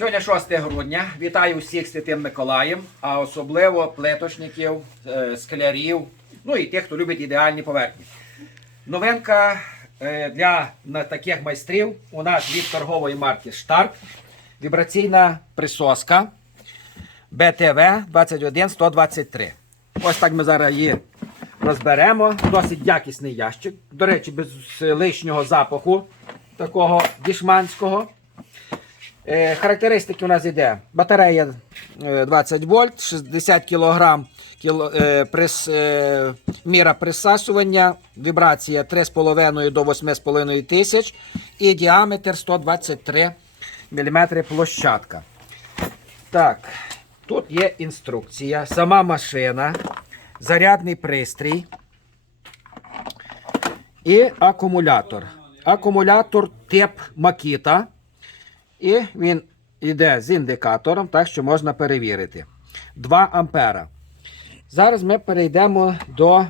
Сьогодні 6 грудня. Вітаю всіх Святим Миколаєм, а особливо плеточників, е, склярів, ну і тих, хто любить ідеальні поверхні. Новинка е, для таких майстрів у нас від торгової марки Штарк. Вібраційна присоска BTV 21123. Ось так ми зараз її розберемо. Досить якісний ящик. До речі, без лишнього запаху такого дішманського. Е, Характеристики у нас йде батарея е, 20 вольт, 60 кг кіло, е, прис, е, міра присасування, вібрація 3,5 до 8,5 тисяч і діаметр 123 мм площадка. Так, тут є інструкція, сама машина, зарядний пристрій і акумулятор. Акумулятор тип Makita. І він йде з індикатором, так що можна перевірити. 2 ампера. Зараз ми перейдемо до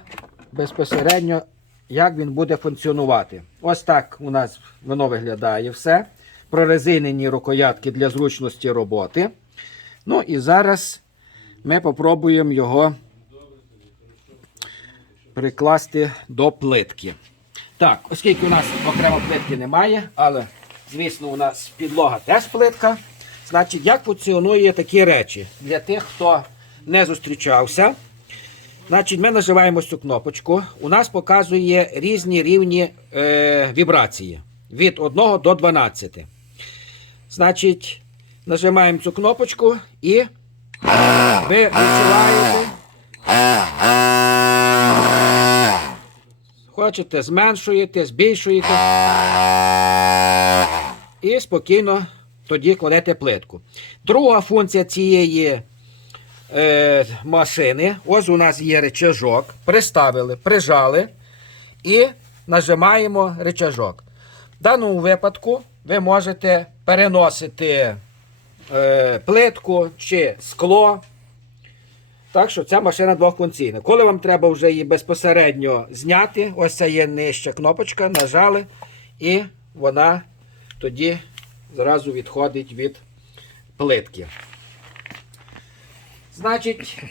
безпосередньо, як він буде функціонувати. Ось так у нас воно виглядає все. Прорезинені рукоятки для зручності роботи. Ну і зараз ми попробуємо його прикласти до плитки. Так, оскільки у нас окремо плитки немає, але, звісно, у нас підлога теж плитка. Значить, як функціонує такі речі для тих, хто не зустрічався. Значить, ми нажимаємо цю кнопочку. У нас показує різні рівні е, вібрації від 1 до 12. Значить, нажимаємо цю кнопочку і ви відчуваєте. Хочете, зменшуєте, збільшуєте. І спокійно тоді кладете плитку. Друга функція цієї е, машини. Ось у нас є речажок. Приставили, прижали і нажимаємо речажок. В даному випадку ви можете переносити е, плитку чи скло. Так що ця машина двохфункційна. Коли вам треба вже її безпосередньо зняти, ось це є нижча кнопочка, нажали, і вона тоді зразу відходить від плитки. Значить,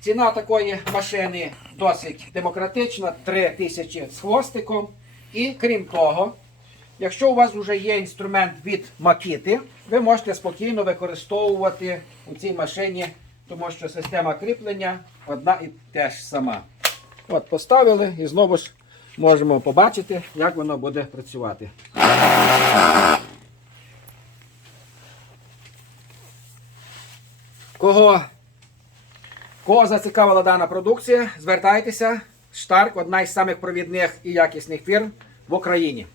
ціна такої машини досить демократична, 3 тисячі з хвостиком. І крім того, якщо у вас вже є інструмент від Макіти, ви можете спокійно використовувати у цій машині, тому що система кріплення одна і те ж сама. От поставили і знову ж можемо побачити, як воно буде працювати. Кого, кого зацікавила дана продукція, звертайтеся. Штарк одна із самих провідних і якісних фірм в Україні.